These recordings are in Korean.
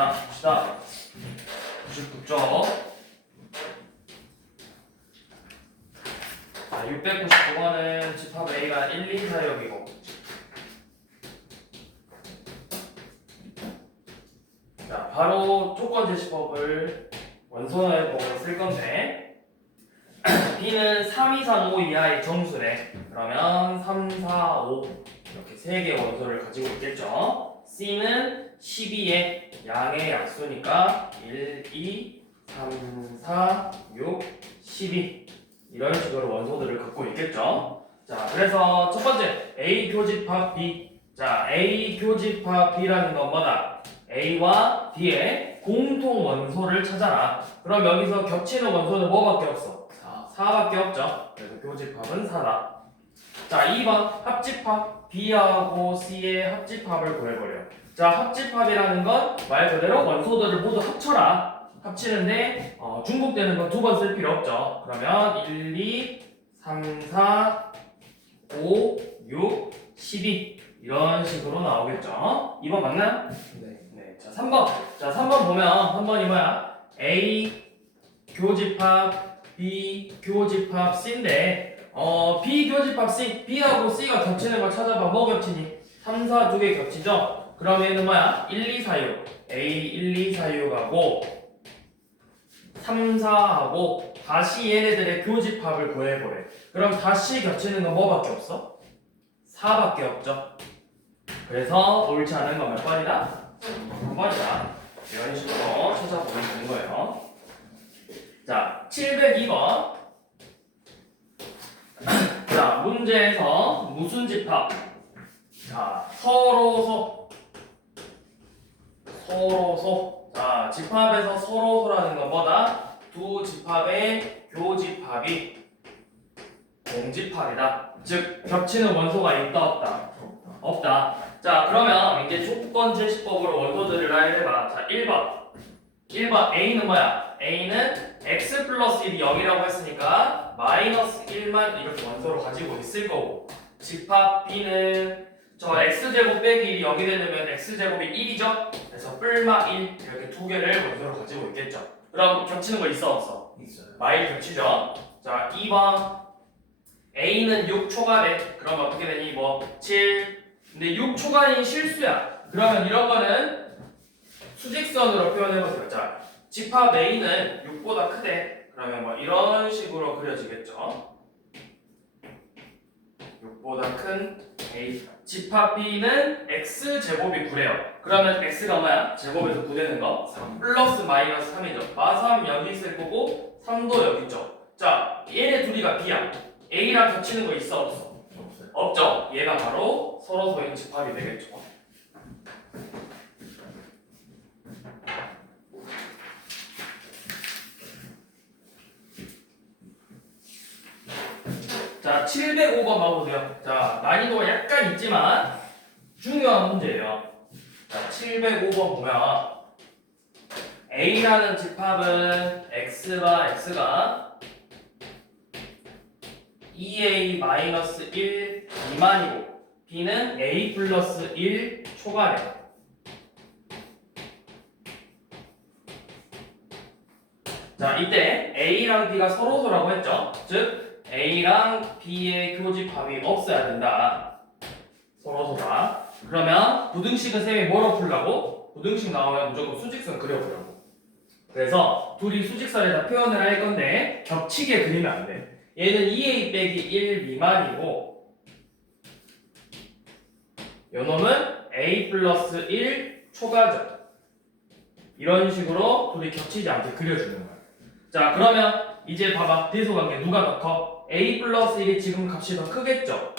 자, 봅시다. 99쪽. 자, 699번은 집합 A가 1, 2, 4역이고. 자, 바로 조건 제시법을 원소의 법으로 쓸 건데, B는 3, 2, 3, 5 이하의 정수래. 그러면 3, 4, 5 이렇게 3개의 원소를 가지고 있겠죠. C는 12의 양의 약수니까 1, 2, 3, 4, 6, 12 이런 식으로 원소들을 갖고 있겠죠. 자, 그래서 첫 번째 A 교집합 B. 자, A 교집합 B라는 건 뭐다? A와 B의 공통 원소를 찾아라. 그럼 여기서 겹치는 원소는 뭐밖에 없어? 4밖에 없죠. 그래서 교집합은 4다. 자, 2번 합집합 B하고 C의 합집합을 구해버려. 자, 합집합이라는 건 말 그대로 원소들을 모두 합쳐라. 합치는데 중복되는 건 두 번 쓸 필요 없죠. 그러면 1, 2, 3, 4, 5, 6, 12 이런 식으로 나오겠죠. 2번 맞나요? 네. 자, 3번. 자, 3번 보면 3번이 뭐야? A 교집합 B 교집합 C인데 B 교집합 C, B하고 C가 겹치는 거 찾아봐. 뭐 겹치니? 3, 4 두 개 겹치죠? 그러면은 뭐야? 1, 2, 4, 6 A 1, 2, 4, 6하고 3, 4하고 다시 얘네들의 교집합을 구해보래. 그럼 다시 겹치는 건 뭐밖에 없어? 4밖에 없죠. 그래서 옳지 않은 건 몇 번이다? 3번이다. 이런 식으로 찾아보면 되는 거예요. 자, 702번. 자, 문제에서 무슨 집합? 자, 서로소. 자, 집합에서 서로소라는 건 뭐다? 두 집합의 교집합이 공집합이다. 즉, 겹치는 원소가 있다, 없다? 없다. 자, 그러면 이제 조건 제시법으로 원소들을 나열해봐. 자, 1번 A는 뭐야? A는 x 플러스 1이 0이라고 했으니까 마이너스 1만 이렇게 원소로 가지고 있을 거고, 집합 B는 저 x제곱 빼기 1이 0이 되려면 x제곱이 1이죠? 그래서 뿔마 1 이렇게 두 개를 원소로 가지고 있겠죠. 그럼 겹치는 거 있어 없어? 있어요. 마일 겹치죠. 자, 2번 A는 6초가래. 그럼 어떻게 되니? 뭐 7. 근데 6초간이 실수야. 그러면 이런 거는 수직선으로 표현해보세요. 자, 집합 A는 6보다 크대. 그러면 뭐 이런 식으로 그려지겠죠. 6보다 큰 A. 집합 B는 X제곱이 9래요. 그러면 X가 뭐야? 제곱에서 9 되는 거? 3 플러스 마이너스 3이죠. 마3 여기 있을 거고 3도 여기 있죠. 자, 얘네 둘이가 B야. A랑 겹치는 거 있어 없어? 없어요. 없죠. 얘가 바로 서로소인 집합이 되겠죠. 자, 705번 봐보세요. 자, 난이도가 약간 있지만 중요한 문제예요. 자, 705번 보면 A라는 집합은 X와 X가 2A-1 미만이고 B는 A 플러스 1 초과래. 자, 이때 A랑 B가 서로소라고 했죠. 즉 A랑 B의 교집합이 없어야 된다. 서로소다. 그러면 부등식은 쌤이 뭐로 풀라고? 부등식 나오면 무조건 수직선 그려보라고. 그래서 둘이 수직선에다 표현을 할 건데 겹치게 그리면 안 돼. 얘는 2A 빼기 1 미만이고 요놈은 A 플러스 1 초과죠. 이런 식으로 둘이 겹치지 않게 그려주는 거야. 자, 그러면 이제 봐봐. 대소관계 누가 더 커? A 플러스 1이 지금 값이 더 크겠죠?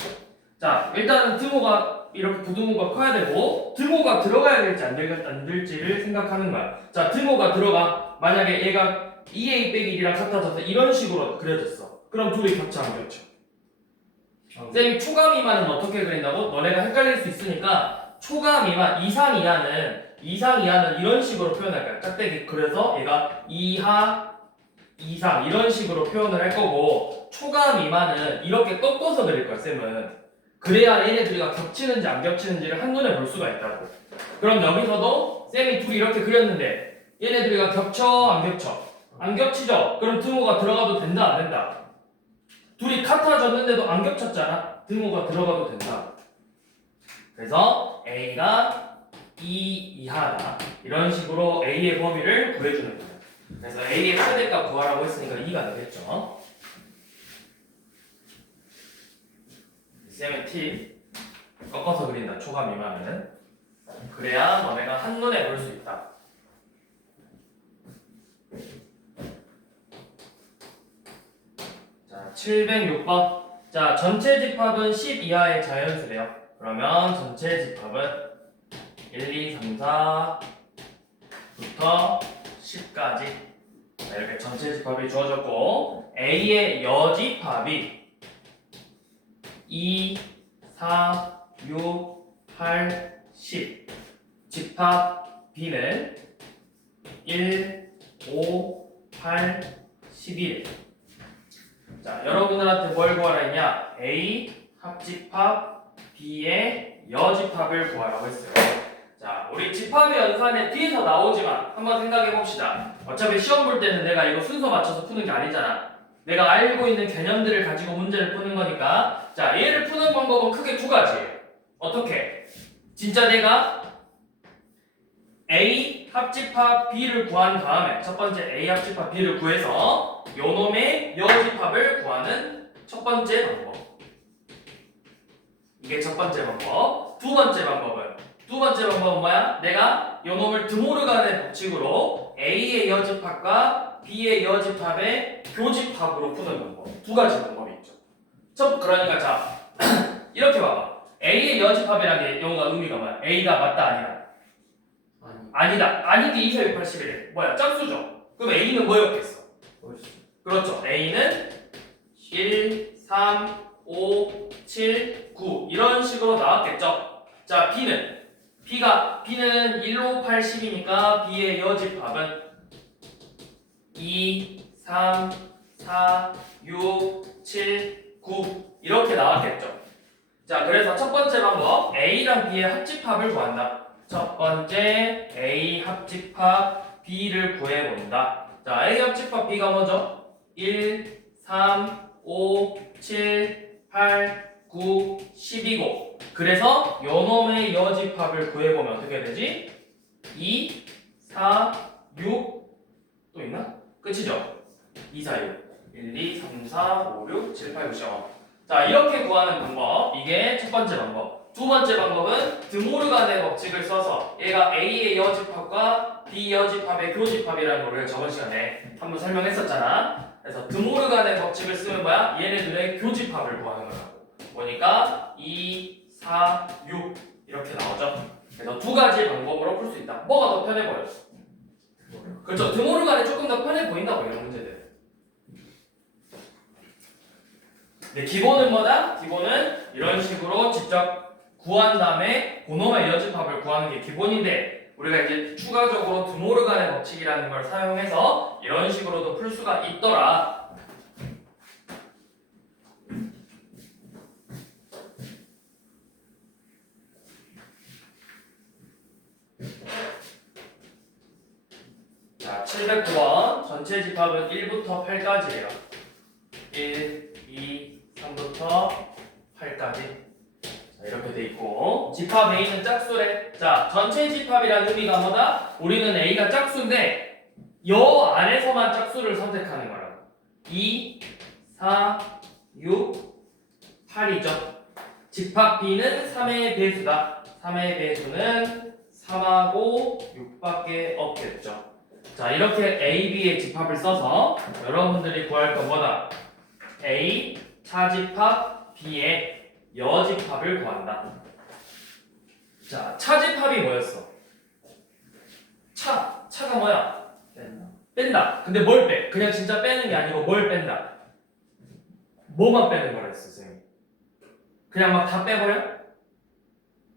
자, 일단은 등호가 이렇게 부등호가 커야 되고 등호가 들어가야 될지 안 될지를 생각하는 거야. 자, 등호가 들어가. 만약에 얘가 2A 빼기 1이랑 같아져서 이런 식으로 그려졌어. 그럼 둘이 겹치 안 겹쳐? 쌤이 초과 미만은 어떻게 그린다고? 너네가 헷갈릴 수 있으니까 초과 미만, 이상 이하는 이런 식으로 표현할 거야. 짝대기. 그래서 얘가 이하 이상 이런 식으로 표현을 할 거고 초과 미만은 이렇게 꺾어서 그릴 거야. 쌤은 그래야 얘네들이가 겹치는지 안 겹치는지를 한눈에 볼 수가 있다고. 그럼 여기서도 쌤이 둘이 이렇게 그렸는데 얘네 둘이가 겹쳐 안 겹쳐? 안 겹치죠? 그럼 등호가 들어가도 된다 안 된다? 둘이 같아졌는데도 안 겹쳤잖아. 등호가 들어가도 된다. 그래서 A가 2 이하다. 이런 식으로 A의 범위를 구해주는 거예요. 그래서 A의 최대값 구하라고 했으니까 2가 되겠죠. 쌤의 팁 꺾어서 그린다. 초가 미만은. 그래야 너네가 한눈에 볼 수 있다. 자, 706번. 자, 전체 집합은 10 이하의 자연수래요. 그러면 전체 집합은 1, 2, 3, 4부터 10까지 이렇게 전체 집합이 주어졌고 A의 여집합이 2, 4, 6, 8, 10 집합 B는 1, 5, 8, 11 자, 여러분들한테 뭘 구하라 했냐? A 합집합 B의 여집합을 구하라고 했어요. 자, 우리 집합의 연산에 뒤에서 나오지만 한번 생각해 봅시다. 어차피 시험 볼 때는 내가 이거 순서 맞춰서 푸는 게 아니잖아. 내가 알고 있는 개념들을 가지고 문제를 푸는 거니까. 자, 얘를 푸는 방법은 크게 두 가지예요. 어떻게? 진짜 내가 A 합집합 B를 구한 다음에 첫 번째 A 합집합 B를 구해서 요놈의 여집합을 구하는 첫 번째 방법. 이게 첫 번째 방법. 두 번째 방법은 뭐야? 내가 요놈을 드모르간의 법칙으로 A의 여집합과 B의 여집합의 교집합으로 푸는 방법. 두 가지 방법이 있죠. 그러니까 자 이렇게 봐봐. A의 여집합이라는 게 용어가 의미가 뭐야? A가 맞다 아니다? 아니다. 아닌데 2, 4, 6, 8, 11에 뭐야? 짝수죠. 그럼 A는 뭐였겠어? 그렇죠. A는 1, 3, 5, 7, 9 이런 식으로 나왔겠죠. 자, B는 1로 8, 10이니까 B의 여집합은 2, 3, 4, 6, 7, 9 이렇게 나왔겠죠. 자, 그래서 첫 번째 방법 A랑 B의 합집합을 구한다. 첫 번째 A 합집합 B를 구해본다. 자, A 합집합 B가 뭐죠? 1, 3, 5, 7, 8, 9, 10이고 그래서 요놈의 여집합을 구해보면 어떻게 되지? 2, 4, 6 또 있나? 끝이죠? 2, 4, 6 1, 2, 3, 4, 5, 6, 7, 8, 9, 10 자, 이렇게 구하는 방법 이게 첫 번째 방법. 두 번째 방법은 드모르간의 법칙을 써서 얘가 A의 여집합과 B 여집합의 교집합이라는 걸 저번 시간에 한번 설명했었잖아. 그래서 드모르간의 법칙을 쓰면 뭐야? 얘네들의 교집합을 구하는 거라고. 보니까 2, 4, 6 이렇게 나오죠. 그래서 두 가지 방법으로 풀 수 있다. 뭐가 더 편해 보여? 그렇죠. 드모르간이 조금 더 편해 보인다고 이런 문제들. 네, 기본은 뭐다? 기본은 이런 식으로 직접 구한 다음에 그놈의 여집합을 구하는 게 기본인데 우리가 이제 추가적으로 드모르간의 법칙이라는 걸 사용해서 이런 식으로도 풀 수가 있더라. 자, 709번 전체 집합은 1부터 8까지예요. 1, 2, 3부터 8까지. 이렇게 돼 있고 집합 A는 짝수래. 자, 전체 집합이라는 의미가 뭐다? 우리는 A가 짝수인데 요 안에서만 짝수를 선택하는 거라고. 2, 4, 6, 8이죠. 집합 B는 3의 배수다. 3의 배수는 3하고 6밖에 없겠죠. 자, 이렇게 A, B의 집합을 써서 여러분들이 구할 건 뭐다? A 차집합 B의 여집합을 구한다. 자, 차집합이 뭐였어? 차가 뭐야? 뺀다. 근데 뭘 빼? 그냥 진짜 빼는 게 아니고 뭘 뺀다? 뭐만 빼는 거라 했어, 선생님? 그냥 막 다 빼버려?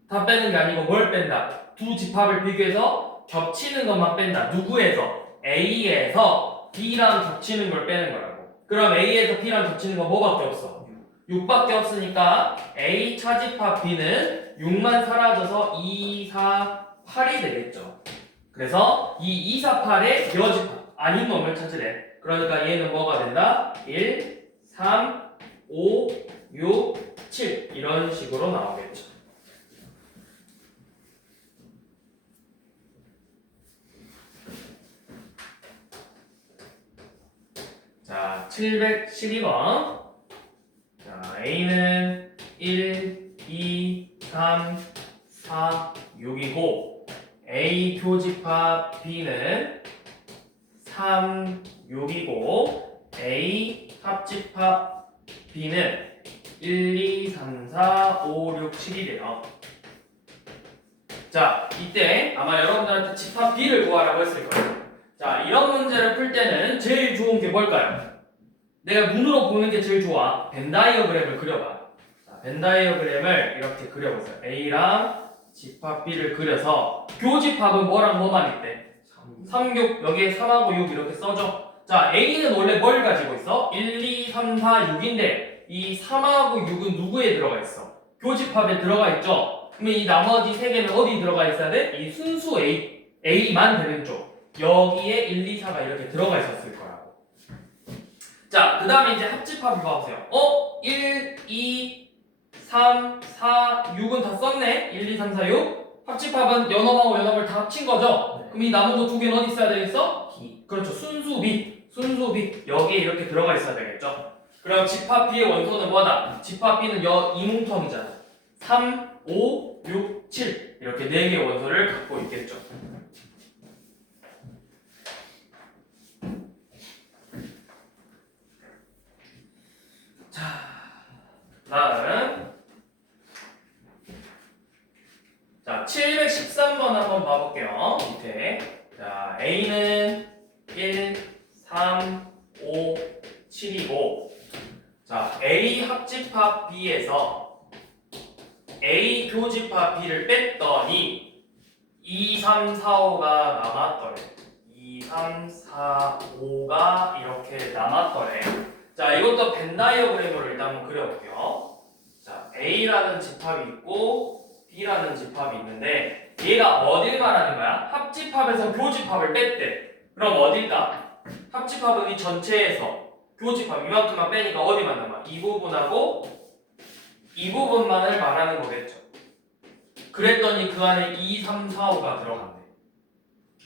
다 빼는 게 아니고 뭘 뺀다? 두 집합을 비교해서 겹치는 것만 뺀다. 누구에서? A에서 B랑 겹치는 걸 빼는 거라고. 그럼 A에서 B랑 겹치는 건 뭐밖에 없어? 6밖에 없으니까 A 차집합 B는 6만 사라져서 2, 4, 8이 되겠죠. 그래서 이 2, 4, 8의 여집합 아닌 놈을 찾으래. 그러니까 얘는 뭐가 된다? 1, 3, 5, 6, 7 이런 식으로 나오겠죠. 자, 712번. 자, A는 1, 2, 3, 4, 6이고 A 교집합 B는 3, 6이고 A 합집합 B는 1, 2, 3, 4, 5, 6, 7이래요. 자, 이때 아마 여러분들한테 집합 B를 구하라고 했을 거예요. 자, 이런 문제를 풀 때는 제일 좋은 게 뭘까요? 내가 눈으로 보는 게 제일 좋아. 벤 다이어그램을 그려봐. 자, 벤 다이어그램을 이렇게 그려보세요. A랑 집합 B를 그려서 교집합은 뭐랑 뭐만 있대? 3, 6. 여기에 3하고 6 이렇게 써줘. 자, A는 원래 뭘 가지고 있어? 1, 2, 3, 4, 6인데 이 3하고 6은 누구에 들어가 있어? 교집합에 들어가 있죠? 그러면 이 나머지 3개는 어디 들어가 있어야 돼? 이 순수 A만 되는 쪽. 여기에 1, 2, 4가 이렇게 들어가 있었을 거라고. 자, 그 다음에 이제 합집합을 봐보세요. 1, 2, 3, 4, 6은 다 썼네? 1, 2, 3, 4, 6. 합집합은 연합하고 연합을 다 합친 거죠? 네. 그럼 이 남은 거 2개는 어디 있어야 되겠어? B. 그렇죠. 순수 B. 여기에 이렇게 들어가 있어야 되겠죠? 그럼 집합 B의 원소는 뭐다? 집합 B는 이뭉텅이잖아. 3, 5, 6, 7 이렇게 4개의 원소를 갖고 있겠죠. 자, 다음. 자, 713번 한번 봐볼게요. 밑에. 자, A는 1, 3, 5, 7이고, 자, A 합집합 B에서 A 교집합 B를 뺐더니 2, 3, 4, 5가 남았더래. 2, 3, 4, 5가 이렇게 남았더래. 자, 이것도 벤 다이어그램으로 일단 한번 그려볼게요. 자, A라는 집합이 있고 B라는 집합이 있는데 얘가 어딜 말하는 거야? 합집합에서 교집합을 뺐대. 그럼 어딜까? 합집합은 이 전체에서 교집합 이만큼만 빼니까 어디만 남아? 이 부분하고 이 부분만을 말하는 거겠죠. 그랬더니 그 안에 2, 3, 4, 5가 들어간대.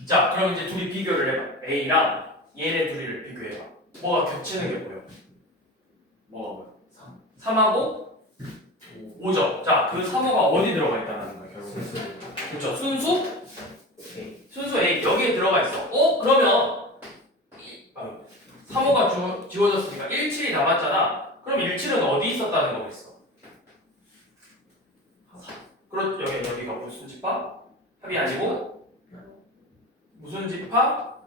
자, 그럼 이제 둘이 비교를 해봐. A랑 얘네 둘이를 비교해봐. 뭐가 겹치는 게 보여? 뭐가 보여? 3하고 5죠. 자, 그 3호가 어디 들어가 있다는 거야, 결국은. 그렇죠. 순수 A. 순수 A 여기에 들어가 있어. 그러면 3호가 지워졌으니까 1, 7이 남았잖아. 그럼 1, 7은 어디 있었다는 거겠어? 그렇죠. 여기가 무슨 집합? 합이 아니고 무슨 집합?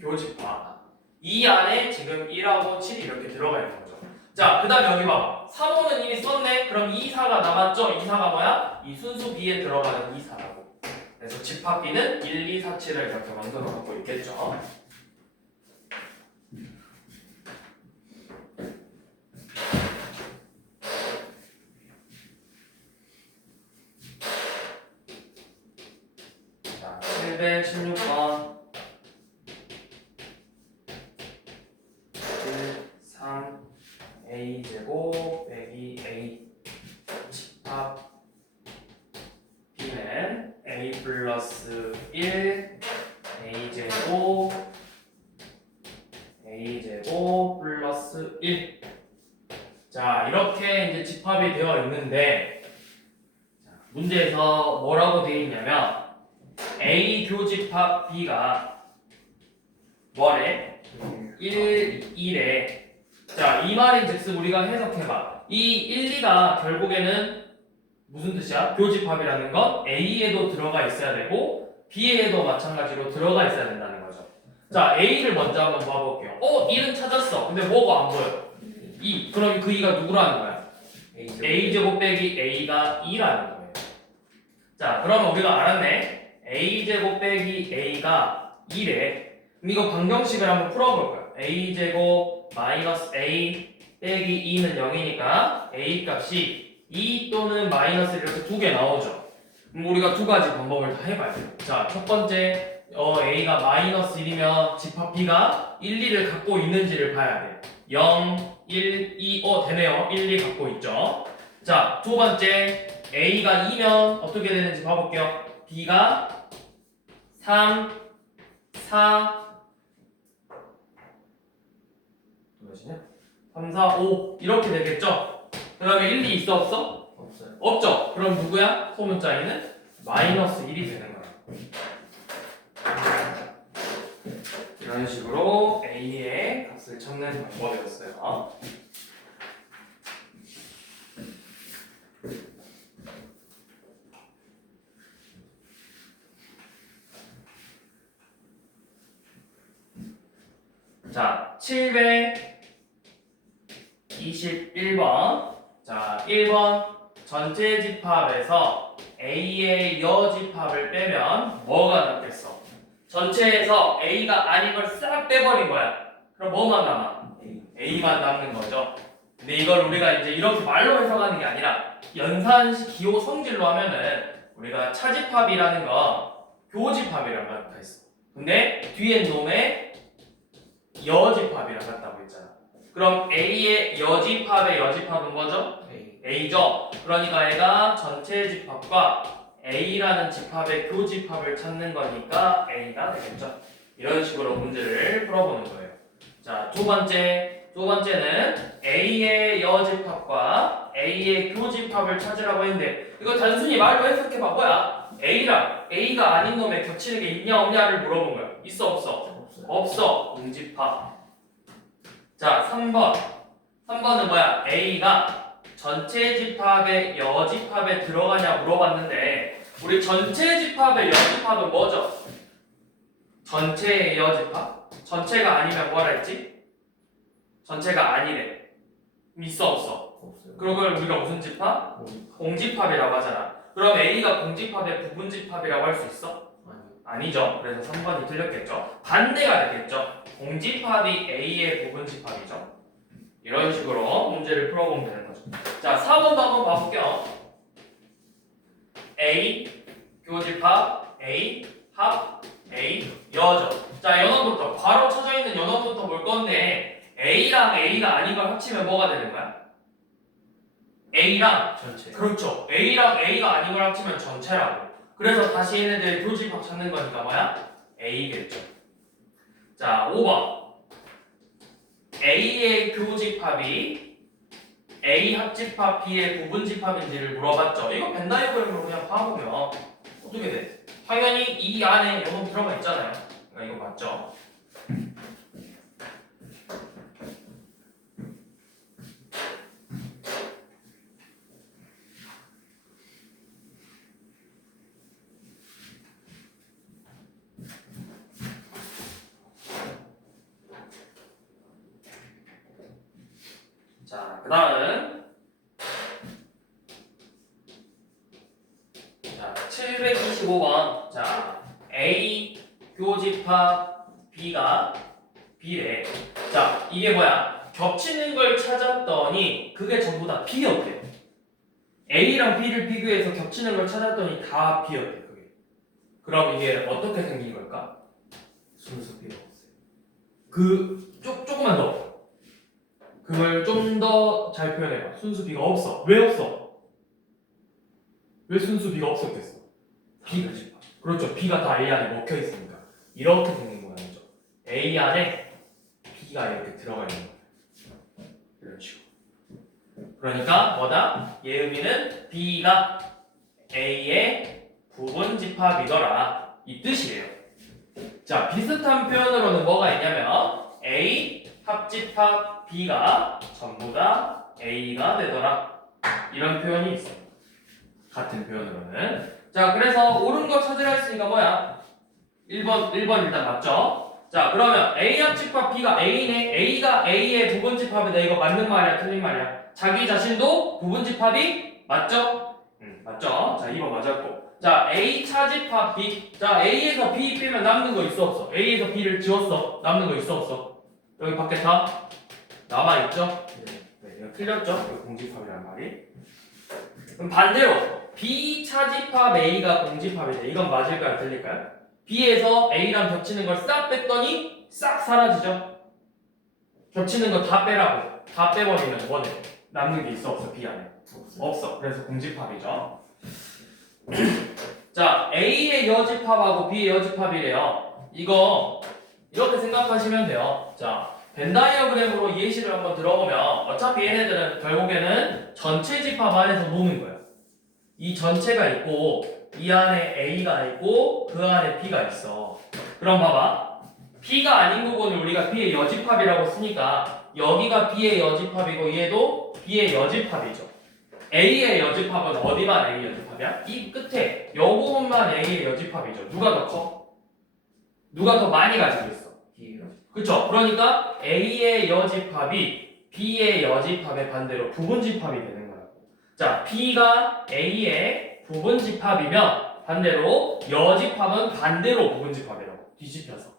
교집합. 이 안에 지금 1하고 7이 이렇게 들어가 있는 거죠. 자, 그 다음 여기 봐봐. 3호는 이미 썼네? 그럼 2, 4가 남았죠? 2, 4가 뭐야? 이 순수 B에 들어가는 2, 4라고. 그래서 집합 B는 1, 2, 4, 7을 이렇게 만들어 갖고 있겠죠. 자, 716번. 1, 3, A제곱 빼기 A 집합 B는 A 플러스 1 A제곱 플러스 1. 자, 이렇게 이제 집합이 되어 있는데 문제에서 뭐라고 되어 있냐면 A 교집합 B가 뭐래? 1, 1에 자, 이 말인 즉슨 우리가 해석해봐. 이 1, 2가 결국에는 무슨 뜻이야? 교집합이라는 건 A에도 들어가 있어야 되고 B에도 마찬가지로 들어가 있어야 된다는 거죠. 자, A를 먼저 한번 봐볼게요. 1은 찾았어. 근데 뭐가 안 보여? 2. 그럼 그 2가 누구라는 거야? A제곱 빼기 A가 2라는 거예요. 자, 그러면 우리가 알았네. A제곱 빼기 A가 2래. 그럼 이거 방정식을 한번 풀어볼 거야. A제곱 마이너스 A 빼기 2는 0이니까 A 값이 2 또는 마이너스 이렇게 두 개 나오죠. 그럼 우리가 두 가지 방법을 다 해봐야 돼요. 자, 첫 번째, A가 마이너스 1이면 집합 B가 1, 2를 갖고 있는지를 봐야 돼. 0, 1, 2, 되네요. 1, 2 갖고 있죠. 자, 두 번째, A가 2면 어떻게 되는지 봐볼게요. B가 3, 4, 몇이냐? 3, 4, 5 이렇게 되겠죠? 그 다음에 1, 2 있어 없어? 없어요. 없죠? 그럼 누구야? 소문자 A는 마이너스 1이 되는 거야. 이런 식으로 A의 값을 찾는 방법이었어요. 자, 721번. 자, 1번 전체 집합에서 A의 여집합을 빼면 뭐가 남겠어? 전체에서 A가 아닌 걸 싹 빼버린 거야. 그럼 뭐만 남아? A만 남는 거죠. 근데 이걸 우리가 이제 이렇게 말로 해석하는 게 아니라 연산식 기호 성질로 하면은 우리가 차집합이라는 거 교집합이라고 갖다 했어. 근데 뒤에 놈에 여집합이라고 갖다고 했잖아. 그럼 A의 여집합은 뭐죠? A죠. 그러니까 얘가 전체 집합과 A라는 집합의 교집합을 찾는 거니까 A가 되겠죠. 이런 식으로 문제를 풀어보는 거예요. 자, 두 번째는 A의 여집합과 A의 교집합을 찾으라고 했는데 이거 단순히 말로 해석해봐. 뭐야? A랑 A가 아닌 놈에 겹치는 게 있냐 없냐를 물어본 거야. 있어 없어? 없어. 공집합. 자, 3번은 뭐야? A가 전체 집합의 여집합에 들어가냐 물어봤는데 우리 전체 집합의 여집합은 뭐죠? 전체의 여집합? 전체가 아니면 뭐라 했지? 전체가 아니래. 있어 없어? 없어요. 그런 걸 우리가 무슨 집합? 공집합이라고 하잖아. 그럼 A가 공집합의 부분집합이라고 할 수 있어? 아니죠. 그래서 3번이 틀렸겠죠. 반대가 되겠죠. 공집합이 A의 부분집합이죠. 이런 식으로 문제를 풀어보면 되는 거죠. 자, 4번도 한번 봐볼게요. A 교집합, A 합, A 여죠. 자, 연원부터 바로 쳐져 있는 연원부터 볼 건데 A랑 A가 아닌 걸 합치면 뭐가 되는 거야? A랑 전체. 그렇죠. A랑 A가 아닌 걸 합치면 전체라고. 그래서 다시 얘네들 교집합 찾는 거니까 뭐야? A겠죠. 자, 5번. A의 교집합이 A 합집합 B의 부분집합인지를 물어봤죠. 이거 벤다이어그램으로 그냥 봐보면 어떻게 돼? 당연히 이 안에 영혼 들어가 있잖아요. 그러니까 이거 맞죠? 자, 그 다음은 자, 725번. 자, A 교집합 B가 B래. 자, 이게 뭐야? 겹치는 걸 찾았더니 그게 전부 다 B였대. A랑 B를 비교해서 겹치는 걸 찾았더니 다 B였대. 그게. 그럼 이게 어떻게 생긴 걸까? 순수비가 없어요. 조금만 더. 그걸 좀 더 잘 표현해봐. 순수 B가 없어. 왜 없어? 왜 순수 B가 없었겠어? B 그렇죠. B가 다 A 안에 먹혀 있으니까. 이렇게 생긴 모양이죠. A 안에 B가 이렇게 들어가 있는 거예요. 이런 식으로. 그러니까 뭐다? 얘 의미는 B가 A의 부분집합이더라. 이 뜻이에요. 자, 비슷한 표현으로는 뭐가 있냐면 A 합집합 B가 전부 다 A가 되더라. 이런 표현이 있어. 같은 표현으로는. 자, 그래서 옳은 거 찾으라 했으니까 뭐야? 1번 일단 맞죠? 자, 그러면 A 합집합 B가 A네. A가 A의 부분집합이다. 이거 맞는 말이야? 틀린 말이야? 자기 자신도 부분집합이 맞죠? 맞죠? 자, 2번 맞았고. 자, A 차집합 B. 자, A에서 B 빼면 남는 거 있어 없어? A에서 B를 지웠어. 남는 거 있어 없어? 여기 밖에 다 남아있죠? 네, 이거 틀렸죠? 이거 공집합이란 말이. 그럼 반대로 B 차집합 A가 공집합이래. 이건 맞을까요? 틀릴까요? B에서 A랑 겹치는 걸 싹 뺐더니 싹 사라지죠? 겹치는 거 다 빼라고. 다 빼버리면 뭐네? 남는 게 있어 없어? B 안에? 없어. 그래서 공집합이죠. 자, A의 여집합하고 B의 여집합이래요. 이거 이렇게 생각하시면 돼요. 자, 벤 다이어그램으로 예시를 한번 들어보면 어차피 얘네들은 결국에는 전체 집합 안에서 노는 거예요. 이 전체가 있고 이 안에 A가 있고 그 안에 B가 있어. 그럼 봐봐. B가 아닌 부분을 우리가 B의 여집합이라고 쓰니까 여기가 B의 여집합이고 얘도 B의 여집합이죠. A의 여집합은 어디만 A의 여집합이야? 이 끝에 이 부분만 A의 여집합이죠. 누가 더 커? 누가 더 많이 가지고 있어? 그쵸? 그러니까 A의 여집합이 B의 여집합의 반대로 부분집합이 되는 거라고. 자, B가 A의 부분집합이면 반대로 여집합은 반대로 부분집합이라고. 뒤집혀서.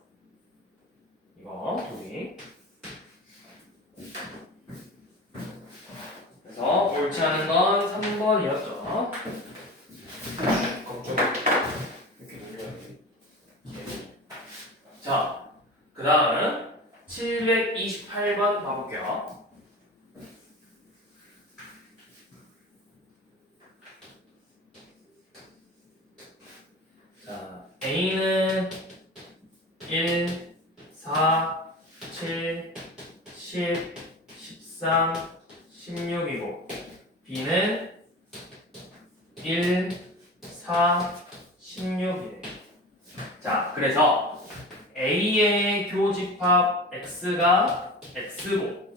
이거 도입. 그래서 옳지 않은 건 3번이었죠. 걱정. 이렇게 돌려야지. 자, 그 다음은 728번 봐볼게요. 자, A는 1, 4, 7, 10, 13, 16이고 B는 1, 4, 16이래. 자, 그래서 A의 교집합 X가 X고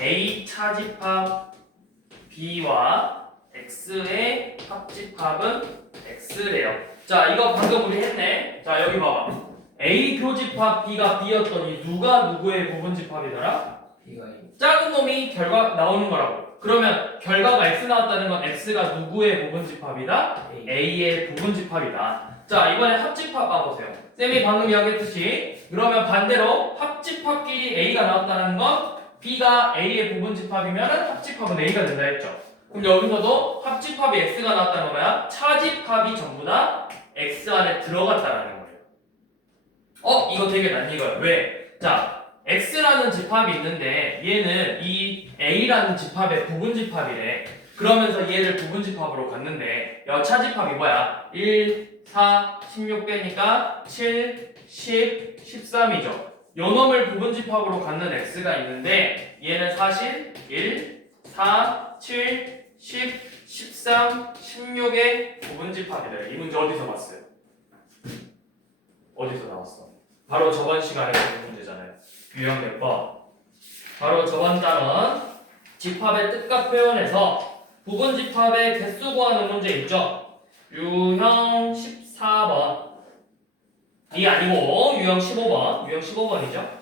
A 차집합 B와 X의 합집합은 X래요. 자, 이거 방금 우리 했네. 자, 여기 봐봐. A 교집합 B가 B였더니 누가 누구의 부분집합이더라? B가 작은 놈이 결과 나오는 거라고. 그러면 결과가 X 나왔다는 건 X가 누구의 부분집합이다? A의 부분집합이다. 자, 이번에 합집합 봐보세요. 쌤이 방금 이야기했듯이 그러면 반대로 합집합끼리 A가 나왔다는 건 B가 A의 부분집합이면 합집합은 A가 된다 했죠. 그럼 여기서도 합집합이 X가 나왔다는 거야. 차집합이 전부 다 X 안에 들어갔다는 거예요. 이거 되게 낯익어요. 왜? 자, X라는 집합이 있는데 얘는 이 A라는 집합의 부분집합이래. 그러면서 얘를 부분집합으로 갔는데 여차집합이 뭐야? 1, 4, 16 빼니까 7, 10, 13이죠. 요 놈을 부분집합으로 갖는 X가 있는데 얘는 사실 1, 4, 7, 10, 13, 16의 부분집합이다. 이 문제 어디서 봤어요? 어디서 나왔어? 바로 저번 시간에 본 문제잖아요. 유형 몇 번? 바로 저번 단원 집합의 뜻과 표현에서 부분집합의 개수 구하는 문제 있죠? 유형 14번 이 아니고 유형 15번 유형 15번이죠?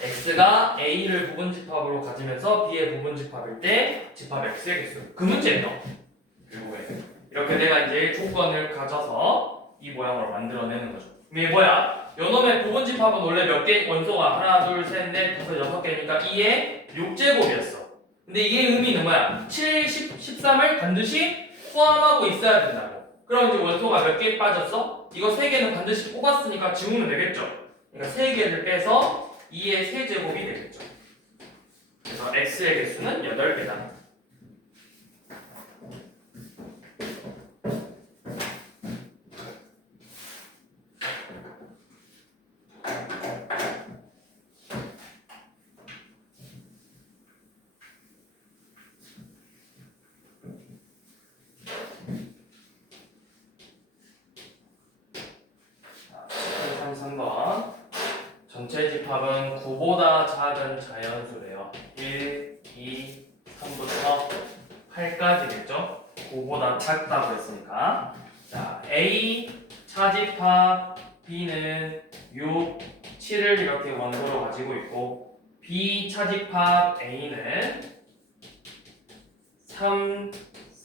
X가 A를 부분집합으로 가지면서 B의 부분집합일 때 집합 X의 개수 그 문제예요. 결국에 이렇게 내가 이제 조건을 가져서 이 모양으로 만들어내는 거죠. 이게 뭐야? 요놈의 부분집합은 원래 몇 개? 원소가 하나, 둘, 셋, 넷, 다섯, 여섯 개니까 2의 6제곱이었어. 근데 이게 의미는 뭐야? 7, 10, 13을 반드시 포함하고 있어야 된다고. 그럼 이제 원소가 몇 개 빠졌어? 이거 3개는 반드시 뽑았으니까 지우면 되겠죠? 그러니까 3개를 빼서 2의 세제곱이 되겠죠. 그래서 x의 개수는 8개다. 전체 집합은 9보다 작은 자연수래요. 1, 2, 3부터 8까지겠죠? 9보다 작다고 했으니까. 자, A 차집합 B는 6, 7을 이렇게 원소로 가지고 있고 B 차집합 A는 3,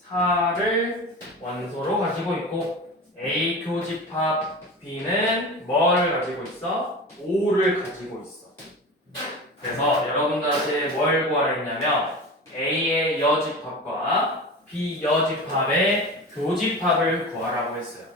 4를 원소로 가지고 있고 A 교집합 B는 뭘 가지고 있어? 5를 가지고 있어. 그래서 여러분들한테 뭘 구하라 했냐면 A의 여집합과 비여집합의 교집합을 구하라고 했어요.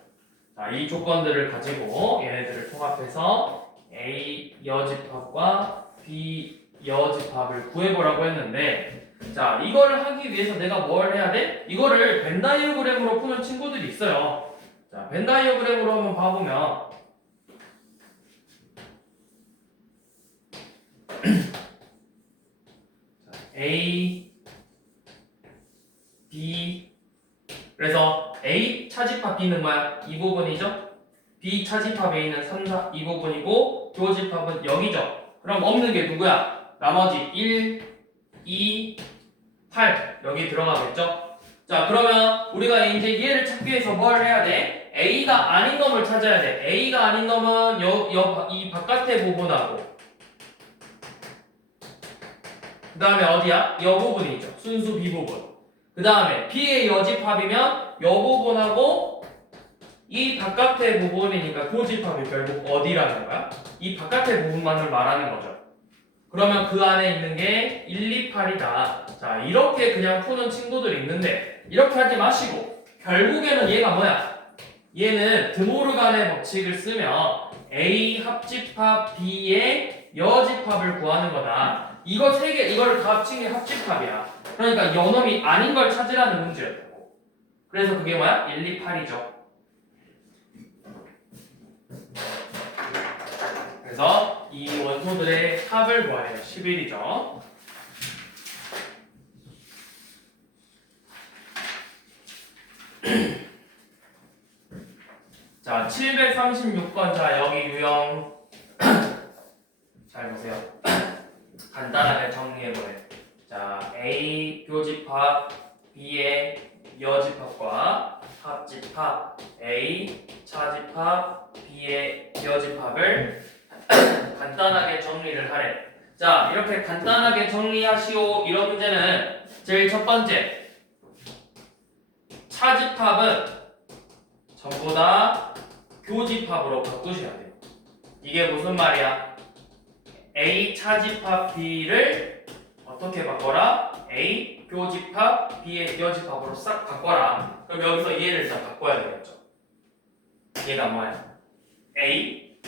자, 이 조건들을 가지고 얘네들을 통합해서 A 여집합과 B 여집합을 구해보라고 했는데, 자, 이거를 하기 위해서 내가 뭘 해야 돼? 이거를 벤 다이어그램으로 푸는 친구들이 있어요. 자, 벤 다이어그램으로 한번 봐보면 A, B, 그래서 A 차집합 B는 뭐야? 이 부분이죠? B 차집합 A는 3, 4, 이 부분이고 교집합은 여기죠? 그럼 없는 게 누구야? 나머지 1, 2, 8 여기 들어가겠죠? 자, 그러면 우리가 이제 얘를 찾기 위해서 뭘 해야 돼? A가 아닌 놈을 찾아야 돼. A가 아닌 놈은 이 바깥의 부분하고 그 다음에 어디야? 여 부분이죠. 순수 B 부분. 그 다음에 B의 여집합이면 여 부분하고 이 바깥의 부분이니까 교집합이 결국 어디라는 거야? 이 바깥의 부분만을 말하는 거죠. 그러면 그 안에 있는 게 1, 2, 8이다. 자, 이렇게 그냥 푸는 친구들이 있는데 이렇게 하지 마시고 결국에는 얘가 뭐야? 얘는 드모르간의 법칙을 쓰면 A 합집합 B의 여집합을 구하는 거다. 이거 세 개, 이거를 다 합친 게 합집합이야. 그러니까 연놈이 아닌 걸 찾으라는 문제였다고. 그래서 그게 뭐야? 1, 2, 8이죠. 그래서 이 원소들의 합을 구하래요. 11이죠. 자, 736번. 자, 여기 유형 잘 보세요. 간단하게 정리해보래. 자, A 교집합 B의 여집합과 합집합 A 차집합 B의 여집합을 간단하게 정리를 하래. 자, 이렇게 간단하게 정리하시오. 이런 문제는 제일 첫 번째, 차집합은 전부 다 교집합으로 바꾸셔야 돼요. 이게 무슨 말이야? A 차집합 B를 어떻게 바꿔라? A 교집합 B의 여집합으로 싹 바꿔라. 그럼 여기서 얘를 다 바꿔야 되겠죠. 얘가 뭐야? A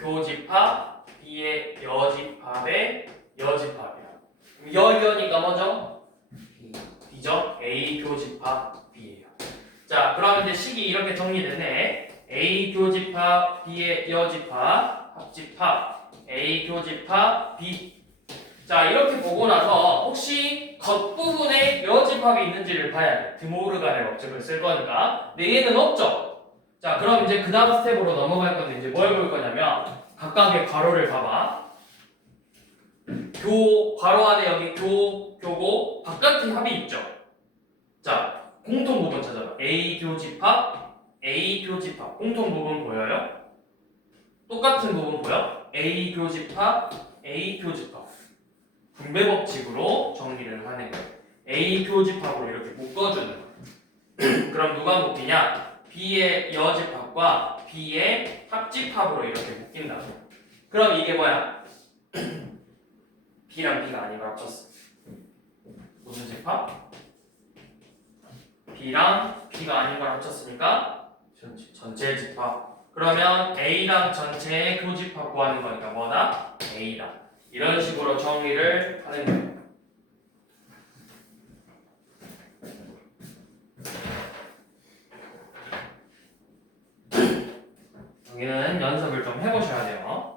교집합 B의 여집합의 여집합이야. 여니까 뭐죠? B죠? A 교집합 B예요. 자, 그럼 이제 식이 이렇게 정리됐네. A 교집합 B의 여집합 합집합 A 교집합 B. 자, 이렇게 보고 나서 혹시 겉부분에 여집합이 있는지를 봐야 돼. 드모르간의 법칙을 쓸 거니까. 근데 얘는 없죠. 자, 그럼 이제 그 다음 스텝으로 넘어갈 건데 이제 뭘 볼 거냐면 각각의 괄호를 봐봐. 괄호 안에 여기 교고 바깥의 합이 있죠. 자, 공통 부분 찾아봐. A 교집합 공통 부분 보여요? 똑같은 부분 보여? A 교집합 분배 법칙으로 정리를 하는 거예요. A 교집합으로 이렇게 묶어주는 거예요. 그럼 누가 묶이냐? B의 여집합과 B의 합집합으로 이렇게 묶인다고. 그럼 이게 뭐야? B랑 B가 아닌 걸 합쳤어. 무슨 집합? B랑 B가 아닌 걸 합쳤으니까 전체 집합. 그러면 A랑 전체의 교집합 구하는 거니까 뭐다? A다. 이런 식으로 정리를 하는 거예요. 여기는 연습을 좀 해보셔야 돼요.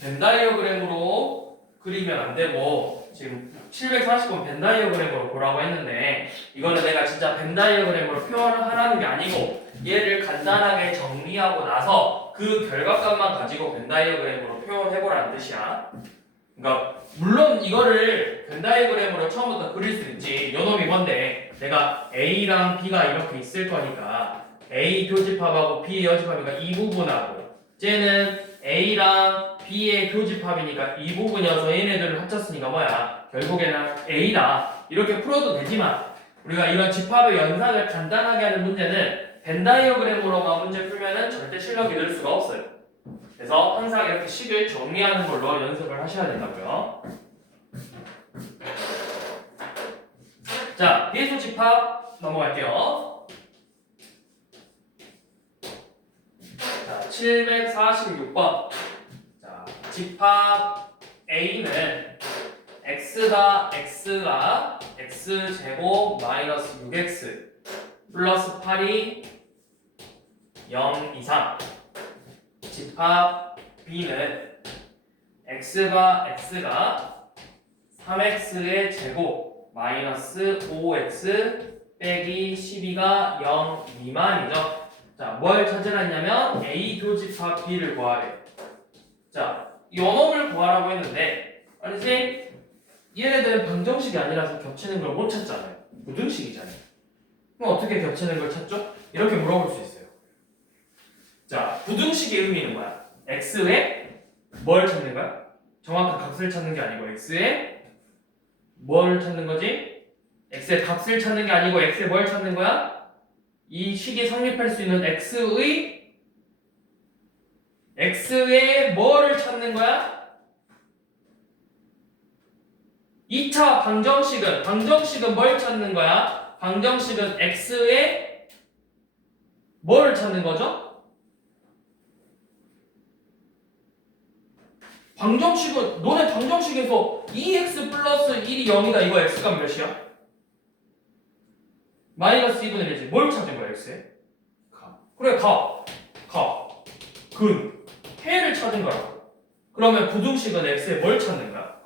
벤 다이어그램으로 그리면 안 되고 지금 740번 벤 다이어그램으로 보라고 했는데 이거는 내가 진짜 벤 다이어그램으로 표현을 하라는 게 아니고 얘를 간단하게 정리하고 나서 그 결과값만 가지고 벤 다이어그램으로 표현해보라는 뜻이야. 그러니까 물론 이거를 벤 다이어그램으로 처음부터 그릴 수 있지. 요놈이 뭔데 내가 A랑 B가 이렇게 있을 거니까 A 교집합하고 B 여집합이니까 이 부분하고 쟤는 A랑 B의 교집합이니까 이 부분이어서 얘네들을 합쳤으니까 뭐야? 결국에는 A다. 이렇게 풀어도 되지만 우리가 이런 집합의 연산을 간단하게 하는 문제는 벤 다이어그램으로만 문제 풀면은 절대 실력이 늘 수가 없어요. 그래서 항상 이렇게 식을 정리하는 걸로 연습을 하셔야 된다고요. 자, 비해소 집합 넘어갈게요. 자, 746번. 자, 집합 A는 x가 x제곱 마이너스 6x 플러스 8이 0 이상. 집합 B는 x가 3x의 제곱 마이너스 5x 빼기 12가 0 미만이죠. 자, 뭘 찾으라 했냐면 A 교집합 B를 구하래요. 자, 연놈을 구하라고 했는데 아니 선생님 얘네들은 방정식이 아니라서 겹치는 걸 못 찾잖아요. 부등식이잖아요. 그럼 어떻게 겹치는 걸 찾죠? 이렇게 물어볼 수 있어요. 자, 부등식의 의미는 뭐야? x에 뭘 찾는 거야? 정확한 값을 찾는 게 아니고 x에 뭘 찾는 거지? x의 값을 찾는 게 아니고 x에 뭘 찾는 거야? 이 식이 성립할 수 있는 x에 뭐를 찾는 거야? 2차 방정식은 뭘 찾는 거야? 방정식은 x에 뭐를 찾는 거죠? 방정식은 너네 방정식에서 2x 플러스 1이 0이다. 이거 x가 몇이야? 마이너스 2분의 1이지. 뭘 찾은 거야 x에? 그래 근 해를 찾은 거라고. 그러면 부등식은 x에 뭘 찾는 거야?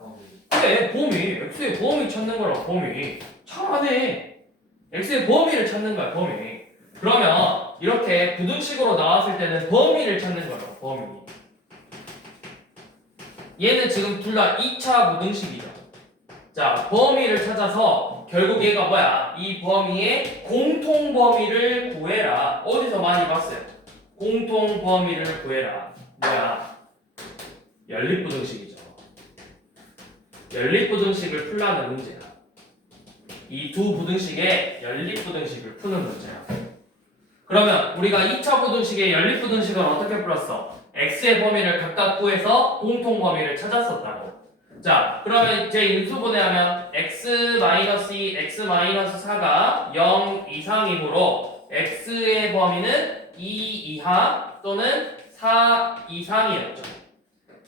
그래 범위. x의 범위 찾는 거라고. 범위 잘하네. x의 범위를 찾는 거야. 범위. 그러면 이렇게 부등식으로 나왔을 때는 범위를 찾는 거라고. 범위. 얘는 지금 둘 다 2차 부등식이죠. 자, 범위를 찾아서 결국 얘가 뭐야? 이 범위의 공통 범위를 구해라. 어디서 많이 봤어요? 공통 범위를 구해라. 뭐야? 연립부등식이죠. 연립부등식을 풀라는 문제야. 이 두 부등식의 연립부등식을 푸는 문제야. 그러면 우리가 2차 부등식의 연립부등식을 어떻게 풀었어? x의 범위를 각각 구해서 공통 범위를 찾았었다고. 자, 그러면 이제 인수분해하면 x-2, x-4가 0 이상이므로 x의 범위는 2 이하 또는 4 이상이었죠.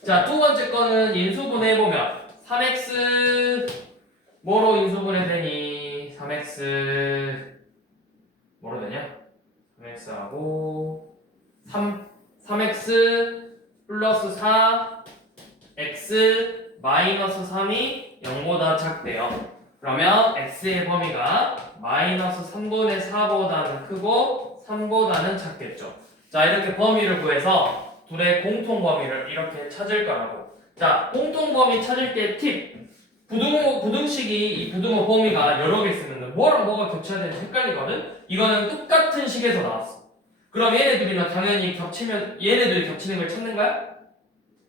자, 두 번째 거는 인수분해해보면 3x 뭐로 인수분해되니? 3x 뭐로 되냐? 3x하고 3x 플러스 4 x 마이너스 3이 0보다 작대요. 그러면 x의 범위가 마이너스 3분의 4보다는 크고 3보다는 작겠죠. 자, 이렇게 범위를 구해서 둘의 공통 범위를 이렇게 찾을 거라고. 자, 공통 범위 찾을 때 팁. 부등식이 이 부등호 범위가 여러 개 있으면 뭐랑 뭐가 겹쳐야 되는지 헷갈리거든? 이거는 똑같은 식에서 나왔어. 그럼 얘네들이랑 당연히 겹치면 얘네들이 겹치는 걸 찾는 거야?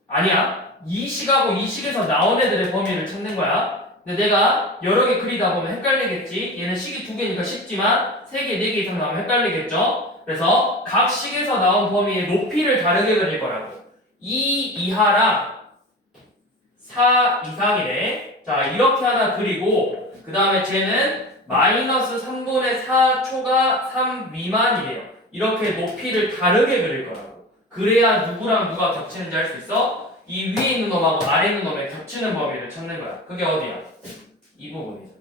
아니야. 이 식하고 이 식에서 나온 애들의 범위를 찾는 거야. 근데 내가 여러 개 그리다 보면 헷갈리겠지. 얘는 식이 두 개니까 쉽지만 세 개, 네 개 이상 나오면 헷갈리겠죠. 그래서 각 식에서 나온 범위의 높이를 다르게 그릴 거라고. 2 이하랑 4 이상이래. 자, 이렇게 하나 그리고 그 다음에 쟤는 마이너스 3분의 4초가 3 미만이래요. 이렇게 높이를 다르게 그릴 거라고. 그래야 누구랑 누가 겹치는지 알 수 있어. 이 위에 있는 놈하고 아래 있는 놈의 겹치는 범위를 찾는 거야. 그게 어디야? 이 부분이잖아.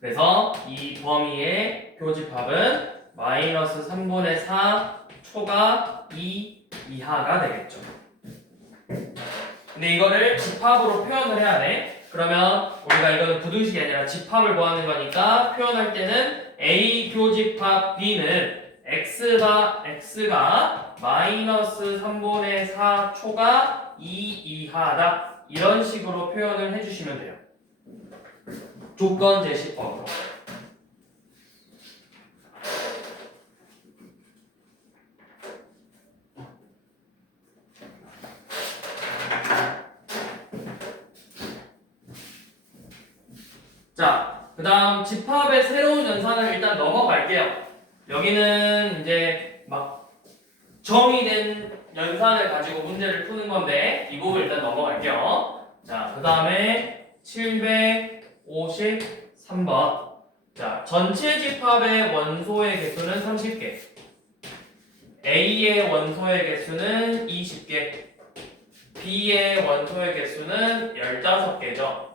그래서 이 범위의 교집합은 마이너스 3분의 4 초가 2 이하가 되겠죠. 근데 이거를 집합으로 표현을 해야 돼. 그러면 우리가 이거는 부등식이 아니라 집합을 구하는 거니까 표현할 때는 A 교집합 B는 x가 마이너스 3분의 4 초가 2 이하다. 이런 식으로 표현을 해주시면 돼요. 조건 제시법으로. 자, 그 다음 집합의 새로운 연산을 일단 넘어갈게요. 여기는 이제 막 정의된 연산을 가지고 문제를 푸는 건데 이 부분 일단 넘어갈게요. 자, 그 다음에 753번. 자, 전체 집합의 원소의 개수는 30개. A의 원소의 개수는 20개. B의 원소의 개수는 15개죠.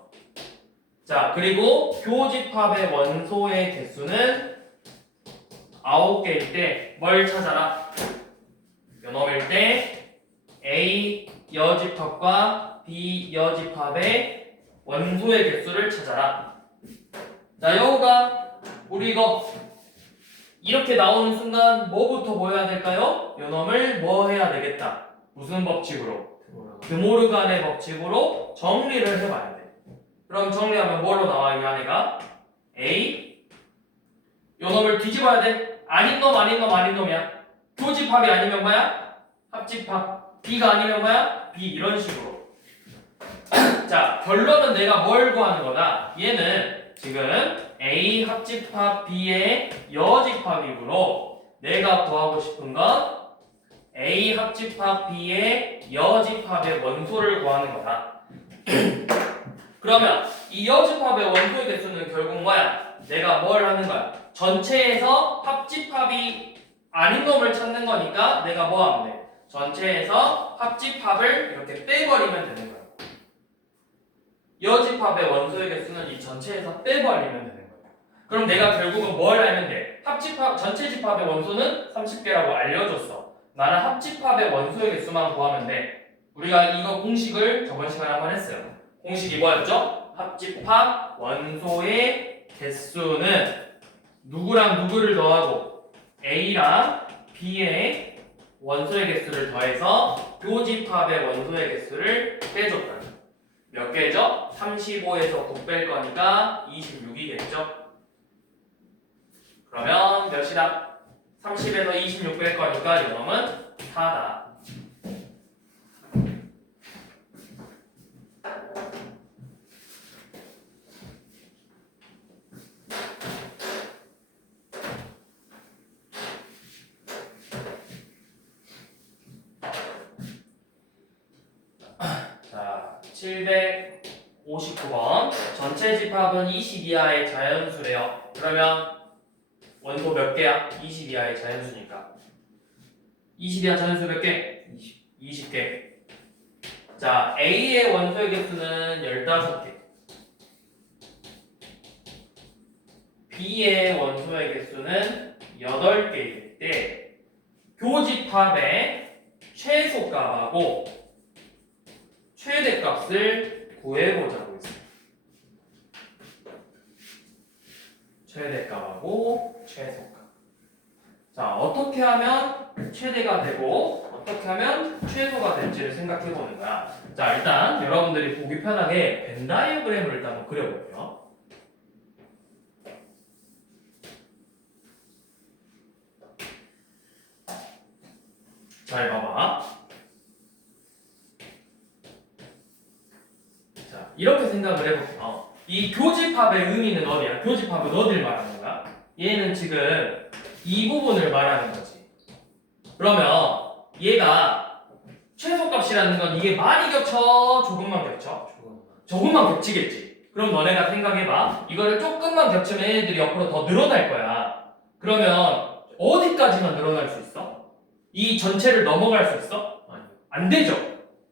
자, 그리고 교집합의 원소의 개수는 9개일 때 뭘 찾아라? 요놈일 때 A 여집합과 B 여집합의 원소의 개수를 찾아라. 자, 여우가 우리 이거 이렇게 나오는 순간 뭐부터 보여야 될까요? 요놈을 뭐 해야 되겠다. 무슨 법칙으로? 드모르간의 법칙으로 정리를 해봐야 돼. 그럼 정리하면 뭐로 나와 이 안에가? A 요놈을 뒤집어야 돼. 아닌 놈 아닌 놈 아닌 놈이야. 교집합이 아니면 뭐야? 합집합. B가 아니면 뭐야? B 이런 식으로. 자, 결론은 내가 뭘 구하는 거다. 얘는 지금 A 합집합 B의 여집합이므로 내가 구하고 싶은 건 A 합집합 B의 여집합의 원소를 구하는 거다. 그러면 이 여집합의 원소의 개수는 결국 뭐야? 내가 뭘 하는 거야? 전체에서 합집합이 아닌 놈을 찾는 거니까 내가 뭐 하면 돼? 전체에서 합집합을 이렇게 빼버리면 되는 거야. 여집합의 원소의 개수는 이 전체에서 빼버리면 되는 거야. 그럼 내가 결국은 뭘 알면 돼? 합집합, 전체 집합의 원소는 30개라고 알려줬어. 나는 합집합의 원소의 개수만 구하면 돼. 우리가 이거 공식을 저번 시간에 한번 했어요. 공식이 뭐였죠? 합집합 원소의 개수는 누구랑 누구를 더하고 A랑 B의 원소의 개수를 더해서 교집합의 원소의 개수를 빼줬다. 몇 개죠? 35에서 9 뺄 거니까 26이겠죠? 그러면 몇이다? 30에서 26 뺄 거니까 이놈은 4다. 자, 759번. 전체 집합은 20 이하의 자연수래요. 그러면 원소 몇 개야? 20 이하의 자연수니까. 20 이하 자연수 몇 개? 20개. 자, A의 원소의 개수는 15개. B의 원소의 개수는 8개일 때 교집합의 최소값하고 최대값을 구해보자고 했어요. 최대값하고 최소값. 자, 어떻게 하면 최대가 되고 어떻게 하면 최소가 될지를 생각해 보는 거야. 자, 일단 여러분들이 보기 편하게 벤 다이어그램을 일단 한번 그려볼게요. 잘 봐봐. 자, 이렇게 생각을 해볼게요. 이 교집합의 의미는 어디야? 교집합은 어디를 말하는 거야? 얘는 지금 이 부분을 말하는 거지. 그러면 얘가 최소값이라는 건 이게 많이 겹쳐? 조금만 겹쳐? 조금만 겹치겠지. 그럼 너네가 생각해봐. 이거를 조금만 겹치면 얘네들이 옆으로 더 늘어날 거야. 그러면 어디까지만 늘어날 수 있어? 이 전체를 넘어갈 수 있어? 안 되죠.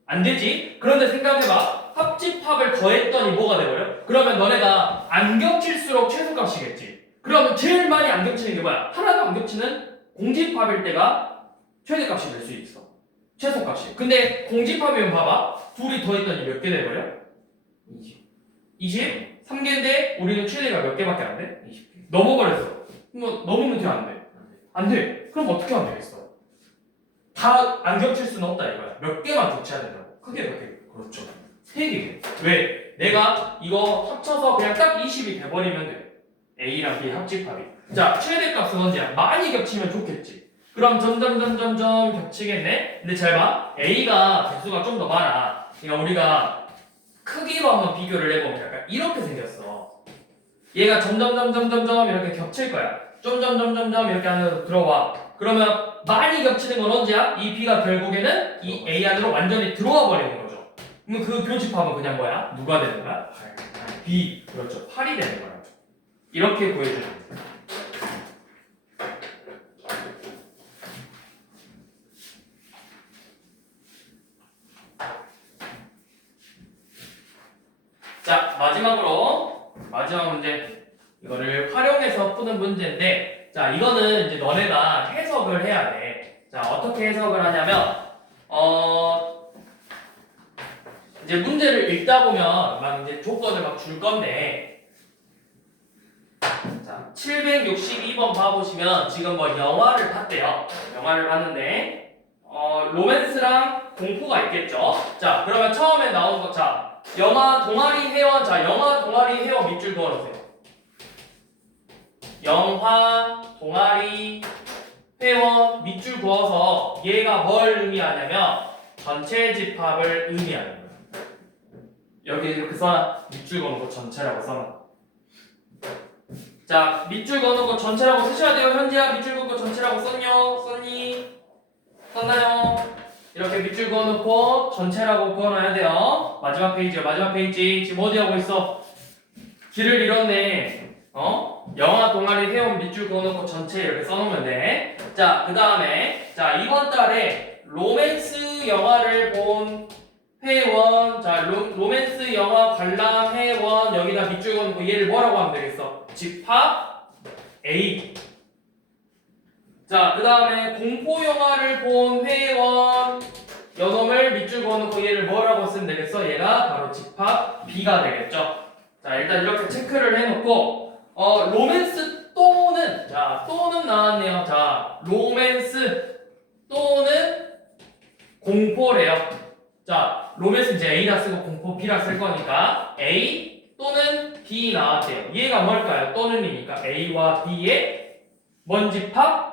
안 되지. 그런데 생각해봐. 합집합을 더했더니 뭐가 돼버려? 그러면 너네가 안 겹칠수록 최소값이겠지. 그러면 제일 많이 안 겹치는 게 뭐야? 하나도 안 겹치는 공집합일 때가 최대값이 될 수 있어. 최소값이. 근데 공집합이면 봐봐. 둘이 더했더니 몇 개 돼버려? 20? 3개인데 우리는 최대가 몇 개밖에 안 돼? 20개. 넘어버렸어. 뭐 넘으면 돼? 안 돼? 안 돼. 그럼 어떻게 하면 되겠어? 다 안 겹칠 수는 없다 이거야. 몇 개만 겹쳐야 된다고. 크게 몇 개. 그렇죠. 3개. 왜? 내가 이거 합쳐서 그냥 딱 20이 돼버리면 돼. A랑 B 합집합이. 자, 최대값은 언제야? 많이 겹치면 좋겠지. 그럼 점점 겹치겠네? 근데 잘 봐. A가 개수가 좀 더 많아. 그러니까 우리가 크기로 한번 비교를 해보면 약간 이렇게 생겼어. 얘가 점점 이렇게 겹칠 거야. 점점 이렇게 안으로 들어와. 그러면 많이 겹치는 건 언제야? 이 B가 결국에는 이 A 안으로 완전히 들어와 버리는 거죠. 그럼 그 교집합은 그냥 뭐야? 누가 되는 거야? B. 그렇죠. 8이 되는 거야. 이렇게 구해주는 거예요. 자, 마지막 문제. 이거를 활용해서 푸는 문제인데, 자, 이거는 이제 너네가 해석을 해야 돼. 자, 어떻게 해석을 하냐면, 이제 문제를 읽다 보면 막 이제 조건을 막 줄 건데, 자, 762번 봐보시면 지금 뭐 영화를 봤대요. 영화를 봤는데, 로맨스랑 공포가 있겠죠. 자, 그러면 처음에 나온 거, 자, 영화 동아리 회원, 자, 영화 동아리 회원 밑줄 그어놓으세요. 영화 동아리 회원 밑줄 그어서 얘가 뭘 의미하냐면 전체 집합을 의미하는 거예요. 여기 이렇게 써놔. 밑줄 그어놓고 전체라고 써놔. 자, 밑줄 그어놓고 전체라고 쓰셔야 돼요. 현지야, 밑줄 그어놓고 전체라고 썼냐? 썼니? 썼나요? 이렇게 밑줄 그어놓고 전체라고 그어놔야 돼요. 마지막 페이지요. 마지막 페이지. 지금 어디 하고 있어? 길을 잃었네. 영화 동아리 회원 밑줄 그어놓고 전체 이렇게 써놓으면 돼. 자, 그 다음에 자, 이번 달에 로맨스 영화를 본 회원, 자, 로맨스 영화 관람 회원 여기다 밑줄 그어놓고 얘를 뭐라고 하면 되겠어? 집합 A. 자, 그 다음에 공포 영화를 본 회원 요놈을 밑줄 그어놓고 얘를 뭐라고 쓰면 되겠어? 얘가 바로 집합 B가 되겠죠. 자, 일단 이렇게 체크를 해놓고 로맨스 또는 자, 또는 나왔네요. 자, 로맨스 또는 공포래요. 자, 로맨스 이제 A라 쓰고 공포 B라 쓸 거니까 A 또는 B 나왔대요. 얘가 뭘까요? 또는이니까 A와 B의 뭔 집합?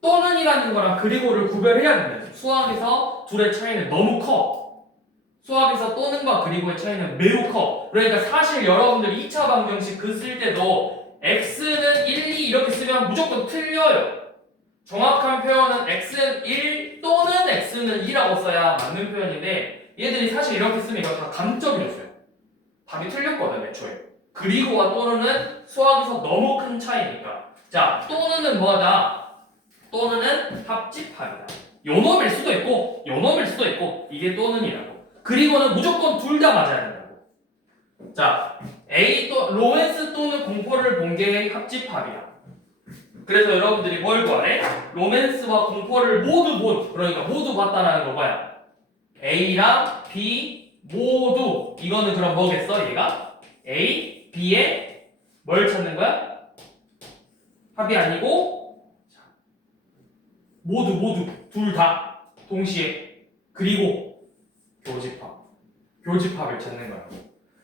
또는이라는 거랑 그리고를 구별해야 된다. 수학에서 둘의 차이는 너무 커. 수학에서 또는과 그리고의 차이는 매우 커. 그러니까 사실 여러분들 2차 방정식 글 쓸 때도 x는 1, 2 이렇게 쓰면 무조건 틀려요. 정확한 표현은 x는 1 또는 x는 2라고 써야 맞는 표현인데 얘들이 사실 이렇게 쓰면 이거 다 감점이었어요. 답이 틀렸거든 애초에. 그리고와 또는은 수학에서 너무 큰 차이니까. 자, 또는은 뭐다? 또는은 합집합이다. 요놈일 수도 있고 요놈일 수도 있고 이게 또는이라고. 그리고는 무조건 둘 다 맞아야 된다고. 자, A 또 로맨스 또는 공포를 본 게 합집합이야. 그래서 여러분들이 뭘 구하래? 로맨스와 공포를 모두 본, 그러니까 모두 봤다라는 거 뭐야? A랑 B 모두. 이거는 그럼 뭐겠어? 얘가 A, B의 뭘 찾는 거야? 합이 아니고 모두 둘 다 동시에 그리고 교집합을 찾는 거야.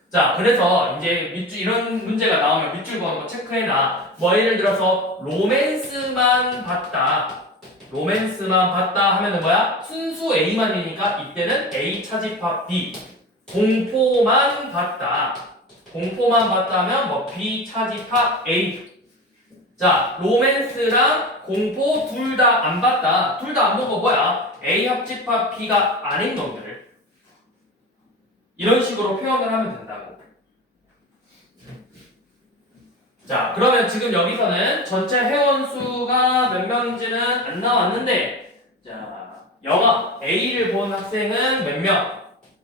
자, 그래서 이제 밑줄 이런 문제가 나오면 밑줄 그어놓고 체크해놔. 뭐 예를 들어서 로맨스만 봤다 하면은 뭐야? 순수 A만이니까 이때는 A 차집합 B. 공포만 봤다 하면 뭐 B 차집합 A. 자, 로맨스랑 공포 둘 다 안 봤다. 둘 다 안 본 거 뭐야? A 합집합 B가 아닌 놈들. 이런 식으로 표현을 하면 된다고. 자, 그러면 지금 여기서는 전체 회원 수가 몇 명인지는 안 나왔는데, 자, 영화 A를 본 학생은 몇 명?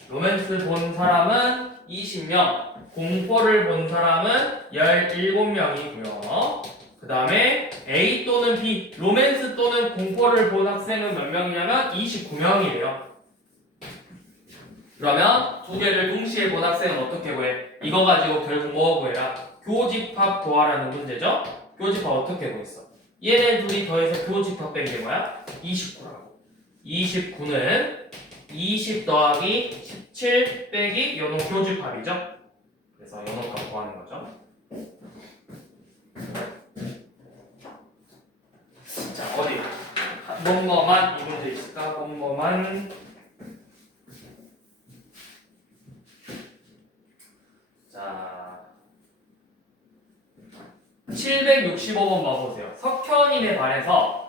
로맨스 본 사람은 20명, 공포를 본 사람은 17명이고요. 그 다음에 A 또는 B, 로맨스 또는 공포를 본 학생은 몇 명이냐면 29명이에요. 그러면 두 개를 동시에 본 학생은 어떻게 구해? 이거 가지고 결국 뭐 구해라? 교집합 구하라는 문제죠? 교집합 어떻게 구했어? 얘네 둘이 더해서 교집합 뺀 게 뭐야? 29라고. 29는 20 더하기 17 빼기 요놈 교집합이죠? 그래서 요놈 값 구하는 거죠. 자, 어디? 뭐뭐만 이 문제 있을까? 뭐뭐만. 자, 765번 봐보세요. 석현인에 반해서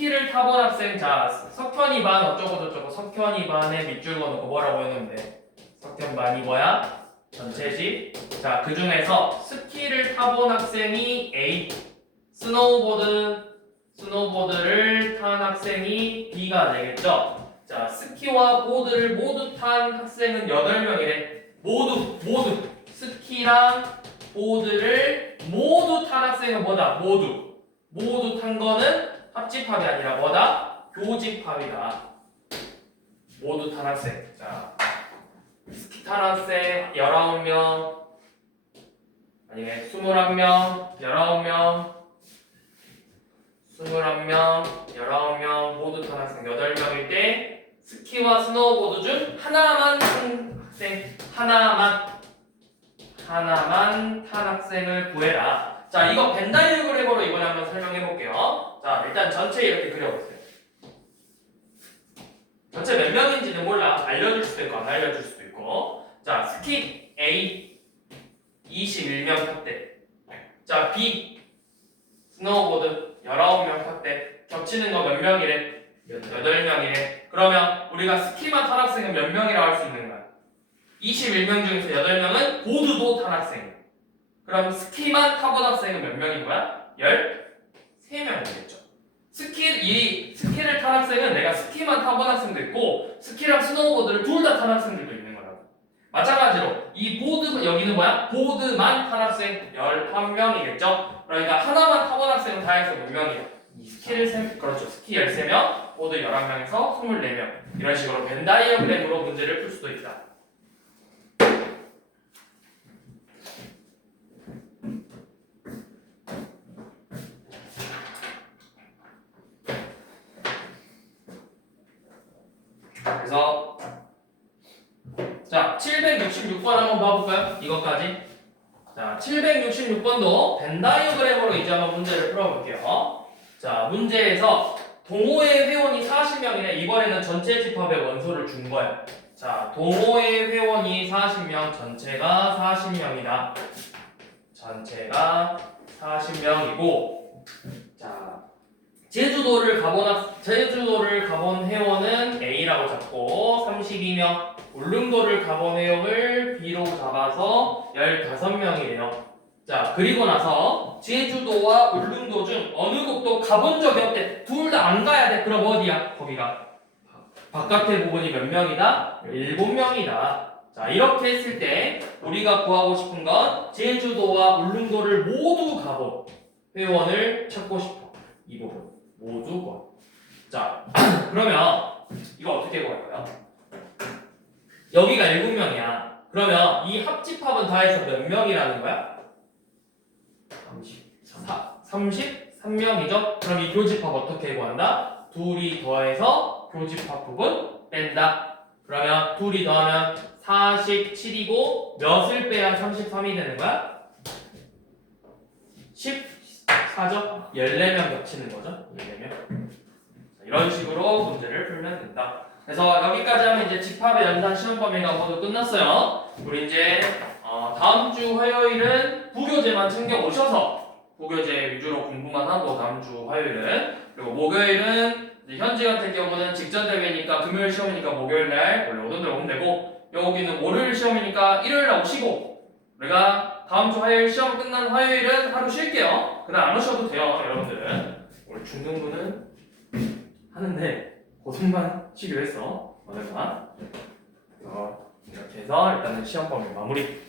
스키를 타본 학생, 자 석현이 반 어쩌고저쩌고 석현이 반의 밑줄 그어놓고 뭐라고 했는데 석현 반이 뭐야? 전체지. 자 그 중에서 스키를 타본 학생이 A, 스노우보드를 탄 학생이 B가 되겠죠. 자 스키와 보드를 모두 탄 학생은 8명이래. 모두 스키랑 보드를 모두 탄 학생은 뭐다? 모두 탄 거는 합집합이 아니라 뭐다? 교집합이다. 모두 탄 학생. 자 스키 탄 학생 19명 아니면 21명 19명 모두 탄 학생 8명일 때 스키와 스노우보드 중 하나만 탄 학생 하나만 탄 학생을 구해라. 자 이거 벤 다이어그램으로 이번에 한번 설명해 볼게요. 자 일단 전체 이렇게 그려보세요. 전체 몇 명인지는 몰라. 알려줄 수도 있고 안 알려줄 수도 있고. 자 스키 A 21명 탔대. 자 B 스노우보드 19명 탔대. 겹치는 거 몇 명이래? 8명이래. 그러면 우리가 스키만 탄 학생은 몇 명이라고 할 수 있는 거야? 21명 중에서 8명은 보드도 탄 학생. 그럼 스키만 타본 학생은 몇 명인 거야? 13명이겠죠. 스키를 탄 학생은 내가 스키만 타본 학생도 있고 스키랑 스노우보드를 둘 다 탄 학생들도 있는 거라고. 마찬가지로 이 보드 여기는 뭐야? 보드만 탄 학생 11명이겠죠. 그러니까 하나만 타본 학생은 다 해서 몇 명이야? 그렇죠. 스키 13명, 보드 11명에서 24명. 이런 식으로 벤 다이어그램으로 문제를 풀 수도 있다. 그래서 자 766번 한번 봐볼까요? 이것까지. 자 766번도 벤 다이어그램으로 이제 한번 문제를 풀어볼게요. 자 문제에서 동호회 회원이 40명이네. 이번에는 전체 집합의 원소를 준 거야. 자 동호회 회원이 40명, 전체가 40명이다. 전체가 40명이고 자 제주도를 가본 회원은 A라고 잡고 32명, 울릉도를 가본 회원을 B로 잡아서 15명이래요. 자, 그리고 나서 제주도와 울릉도 중 어느 곳도 가본 적이 없대. 둘 다 안 가야 돼. 그럼 어디야? 거기가 바깥의 부분이 몇 명이다? 7명이다. 자, 이렇게 했을 때 우리가 구하고 싶은 건 제주도와 울릉도를 모두 가본 회원을 찾고 싶어. 이 부분. 모두 구하. 자, 그러면 이거 어떻게 구할까요? 여기가 7명이야. 그러면 이 합집합은 다 해서 몇 명이라는 거야? 33명이죠? 그럼 이 교집합 어떻게 구한다? 둘이 더해서 교집합 부분 뺀다. 그러면 둘이 더하면 47이고 몇을 빼야 33이 되는 거야? 14죠? 14명 겹치는 거죠? 14명. 이런 식으로 문제를 풀면 된다. 그래서 여기까지 하면 이제 집합의 연산 시험 범위가 모두 끝났어요. 우리 이제 다음 주 화요일은 부교재만 챙겨 오셔서 부교재 위주로 공부만 하고 다음 주 화요일은, 그리고 목요일은 현지 같은 경우는 직전 대회니까 금요일 시험이니까 목요일 날 원래 오던 대로 오면 되고, 여기는 월요일 시험이니까 일요일 날 오시고, 우리가 다음 주 화요일 시험 끝난 화요일은 하루 쉴게요. 그날 안 오셔도 돼요, 여러분들은. 우리 중등부는 하는데 고등만 쉬기로 했어. 오늘만. 이렇게 해서 일단은 시험 범위 마무리.